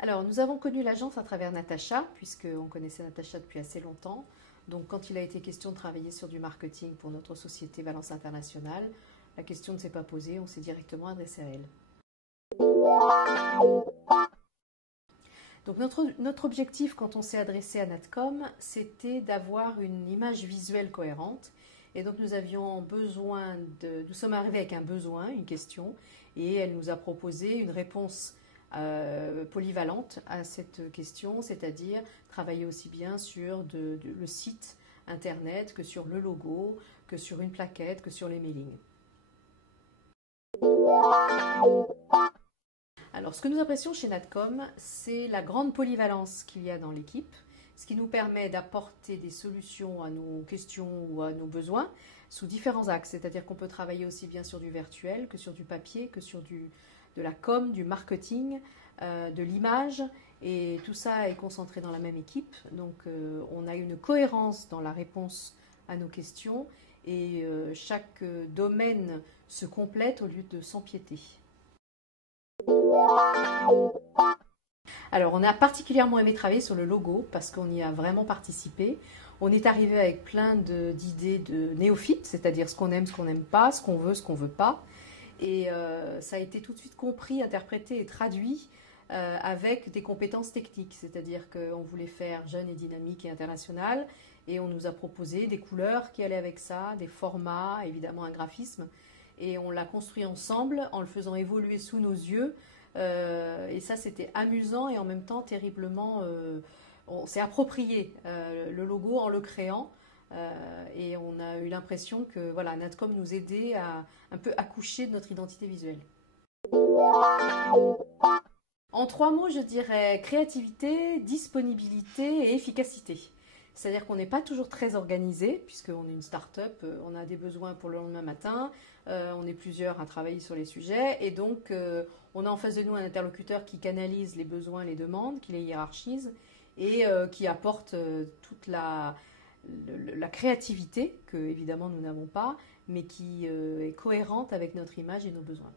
Alors, nous avons connu l'agence à travers Natacha, puisqu'on connaissait Natacha depuis assez longtemps. Donc, quand il a été question de travailler sur du marketing pour notre société Valence International, la question ne s'est pas posée, on s'est directement adressé à elle. Donc, notre objectif quand on s'est adressé à Natcom, c'était d'avoir une image visuelle cohérente. Et donc, nous sommes arrivés avec un besoin, une question, et elle nous a proposé une réponse polyvalente à cette question, c'est-à-dire travailler aussi bien sur le site internet que sur le logo, que sur une plaquette, que sur les mailings. Alors, ce que nous apprécions chez Natcom, c'est la grande polyvalence qu'il y a dans l'équipe, ce qui nous permet d'apporter des solutions à nos questions ou à nos besoins sous différents axes, c'est-à-dire qu'on peut travailler aussi bien sur du virtuel que sur du papier, que sur de la com, du marketing, de l'image, et tout ça est concentré dans la même équipe. Donc on a une cohérence dans la réponse à nos questions et chaque domaine se complète au lieu de s'empiéter. Alors on a particulièrement aimé travailler sur le logo parce qu'on y a vraiment participé. On est arrivé avec plein d'idées de néophytes, c'est-à-dire ce qu'on aime, ce qu'on n'aime pas, ce qu'on veut pas. Et ça a été tout de suite compris, interprété et traduit avec des compétences techniques. C'est-à-dire qu'on voulait faire jeune et dynamique et international. Et on nous a proposé des couleurs qui allaient avec ça, des formats, évidemment un graphisme. Et on l'a construit ensemble en le faisant évoluer sous nos yeux. Et ça, c'était amusant et en même temps terriblement... on s'est approprié le logo en le créant. Et on a eu l'impression que voilà, Natcom nous aidait à un peu accoucher de notre identité visuelle. En 3 mots, je dirais créativité, disponibilité et efficacité. C'est-à-dire qu'on n'est pas toujours très organisé, puisqu'on est une start-up, on a des besoins pour le lendemain matin, on est plusieurs à travailler sur les sujets, et donc on a en face de nous un interlocuteur qui canalise les besoins, les demandes, qui les hiérarchise, et qui apporte toute la créativité, que évidemment nous n'avons pas, mais qui est cohérente avec notre image et nos besoins.